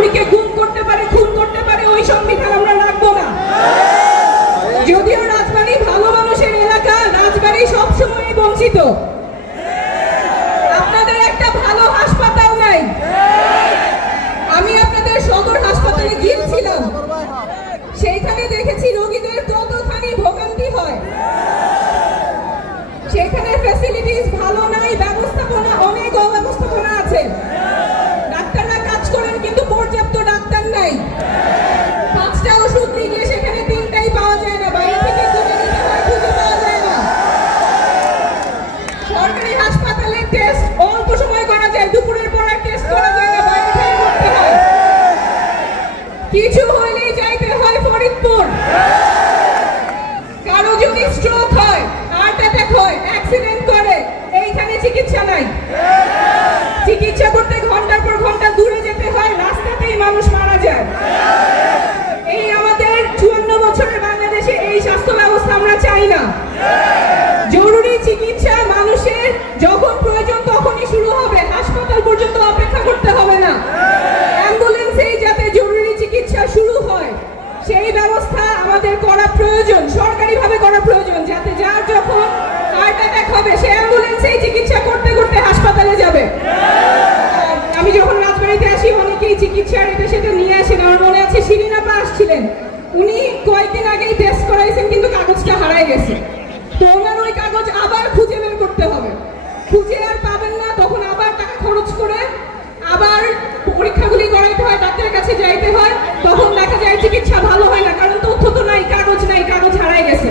নাগরিককে গুম করতে পারে, খুন করতে পারে, ওই সংবিধান আমরা রাখবো না। যদিও রাজবাড়ী ভালো মানুষের এলাকা, রাজবাড়ী সবসময় বঞ্চিত। আপনাদের একটা ভালো হাসপাতাল নাই। আমি আপনাদের সদর হাসপাতালে গিয়েছিলাম, সেইখানে দেখেছি রোগীদের কতখানি ভোগান্তি হয়। সেখানে ফ্যাসিলিটিস ভালো নাই, ব্যবস্থাপনা অনেক অব্যবস্থাপনা আছে। ডাক্তাররা কাজ করেন কিন্তু পর্যাপ্ত ডাক্তার নাই। 5টা ওষুধ দিলে সেখানে 3টাই পাওয়া যায় না, বাইরে থেকে খুঁজে নিতে হয়, খুঁজে পাওয়া যায় না। সরকারি হাসপাতালে টেস্ট অল্প সময় করা যায়, দুপুরের পর আর টেস্ট করা যায় না, বাইরে থেকে করতে হয়। কিছু হলেই যাইতে হয় ফরিদপুর। কারো যদি স্ট্রোক হয়, হার্ট অ্যাটাক হয়, অ্যাক্সিডেন্ট করে, এইখানে চিকিৎসা নাই। চিকিৎসা করতে ঘন্টার পর ঘন্টা দূরে যেতে হয়, রাস্তাতেই মানুষ মারা যায়। এই আমাদের 54 বছরের বাংলাদেশে এই স্বাস্থ্য ব্যবস্থা আমরা চাই না। জরুরি চিকিৎসা মানুষের যখন প্রয়োজন তখনই শুরু হবে, হাসপাতাল পর্যন্ত অপেক্ষা করতে হবে না। অ্যাম্বুলেন্সেই যাতে জরুরি চিকিৎসা শুরু হয় সেই ব্যবস্থা আমাদের করা প্রয়োজন, সরকারিভাবে করা প্রয়োজন, যাতে যার যখন হার্ট অ্যাটাক হবে সে অ্যাম্বুলেন্সেই চিকিৎসা করতে করতে হাসপাতালে যাবে। আমি যখন রাজবাড়িতে আসি অনেকেই চিকিৎসার এটা সেটা নিয়ে আসেন। আমার মনে আছে শিরিন আপা আসছিলেন, উনি কয়েকদিন আগেই টেস্ট করাইছেন কিন্তু কাগজটা হারাই গেছে। তো ওনার ওই কাগজ আবার খুঁজে বের করতে হবে, খুঁজে আর পাবেন না, তখন আবার টাকা খরচ করে আবার পরীক্ষাগুলি করাইতে হয়, ডাক্তারের কাছে যাইতে হয়, তখন দেখা যায় চিকিৎসা ভালো হয় না, কারণ তথ্য তো নাই, কাগজ নাই, কাগজ হারাই গেছে।